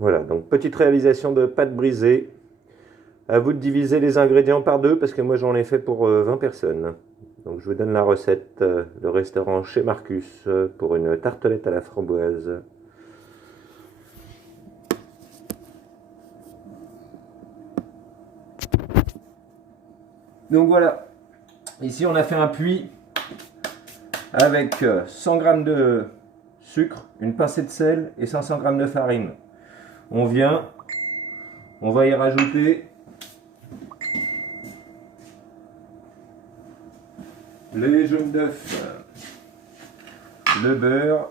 Voilà, donc petite réalisation de pâte brisée. À vous de diviser les ingrédients par deux parce que moi j'en ai fait pour 20 personnes. Donc je vous donne la recette. Le restaurant chez Marcus pour une tartelette à la framboise. Donc voilà, ici on a fait un puits avec 100 g de sucre, une pincée de sel et 500 g de farine. On va y rajouter les jaunes d'œufs, le beurre,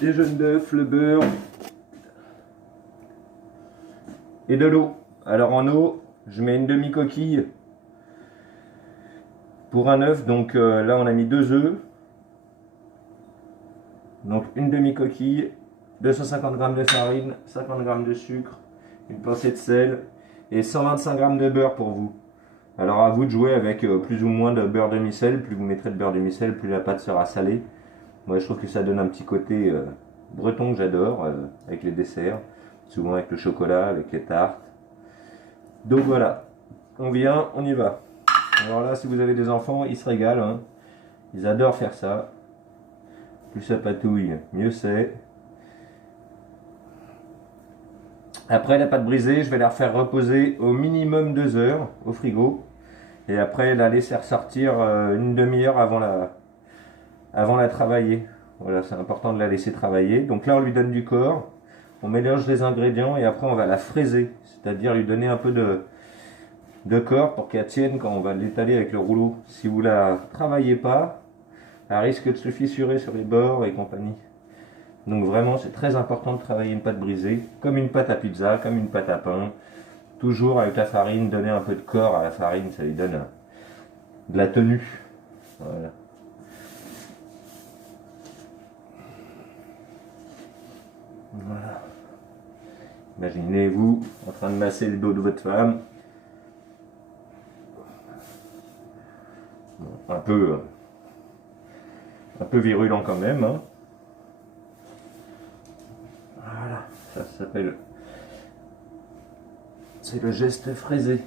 les jaunes d'œufs, le beurre et de l'eau. Alors en eau, je mets une demi-coquille pour un œuf, donc là on a mis 2 œufs. Donc une demi-coquille, 250 g de farine, 50 g de sucre, une pincée de sel et 125 g de beurre pour vous. Alors à vous de jouer avec plus ou moins de beurre demi-sel. Plus vous mettrez de beurre demi-sel, plus la pâte sera salée. Moi je trouve que ça donne un petit côté breton que j'adore avec les desserts, souvent avec le chocolat, avec les tartes. Donc voilà, on y va. Alors là, si vous avez des enfants, ils se régalent, hein. Ils adorent faire ça. Plus ça patouille, mieux c'est. Après la pâte brisée, je vais la faire reposer au minimum 2 heures au frigo. Et après la laisser ressortir une demi-heure avant la travailler. Voilà, c'est important de la laisser travailler. Donc là, on lui donne du corps. On mélange les ingrédients et après on va la fraiser. C'est-à-dire lui donner un peu de corps pour qu'elle tienne quand on va l'étaler avec le rouleau. Si vous la travaillez pas, elle risque de se fissurer sur les bords et compagnie. Donc vraiment, c'est très important de travailler une pâte brisée, comme une pâte à pizza, comme une pâte à pain. Toujours avec la farine, donner un peu de corps à la farine, ça lui donne de la tenue. Voilà. Voilà. Imaginez-vous en train de masser le dos de votre femme. Bon, un peu virulent quand même, hein. Voilà, ça s'appelle, c'est le geste fraisé.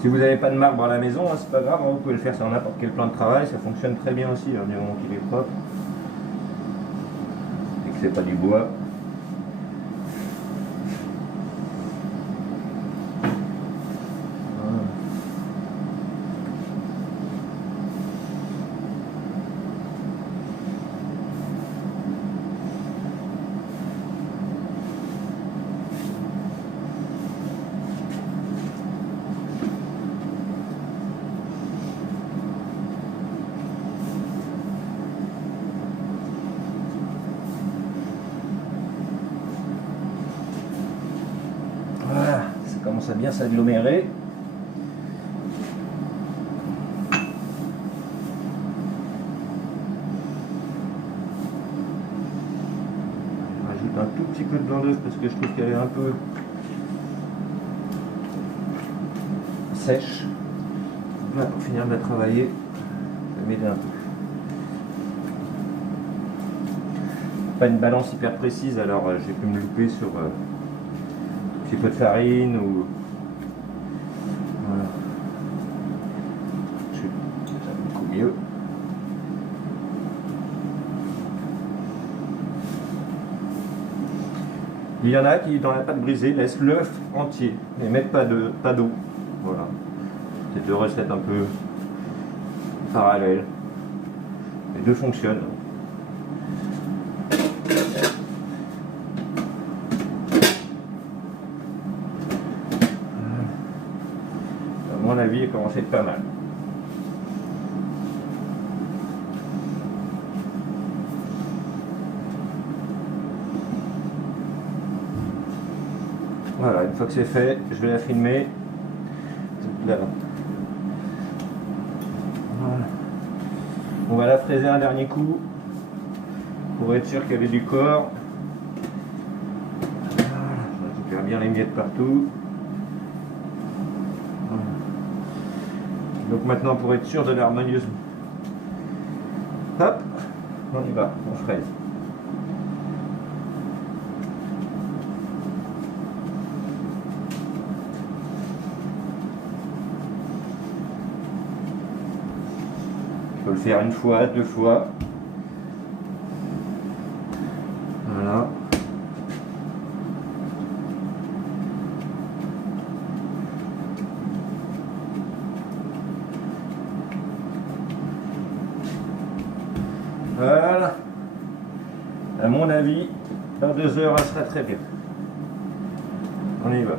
Si vous n'avez pas de marbre à la maison, hein, c'est pas grave, hein, vous pouvez le faire sur n'importe quel plan de travail, ça fonctionne très bien aussi, hein, du moment qu'il est propre et que c'est pas du bois. Voilà, ça commence à bien s'agglomérer. Je rajoute un tout petit peu de blanc d'œuf parce que je trouve qu'elle est un peu sèche. Là, pour finir de la travailler, je vais m'aider un peu. Pas une balance hyper précise, alors j'ai pu me louper sur un petit peu de farine ou. Voilà. Ça va beaucoup mieux. Il y en a qui, dans la pâte brisée, laissent l'œuf entier et mettent pas d'eau. Voilà. C'est 2 recettes un peu parallèles. Les deux fonctionnent. À mon avis, il commence à être pas mal. Voilà, une fois que c'est fait, je vais la filmer. Là. Voilà. On va la fraiser un dernier coup pour être sûr qu'elle ait du corps. Voilà. Je récupère bien les miettes partout. Voilà. Donc maintenant, pour être sûr de l'harmonieuse, hop, on y va, on fraise. On peut le faire une fois, deux fois. Voilà. Voilà. À mon avis, dans 2 heures, elle sera très bien. On y va.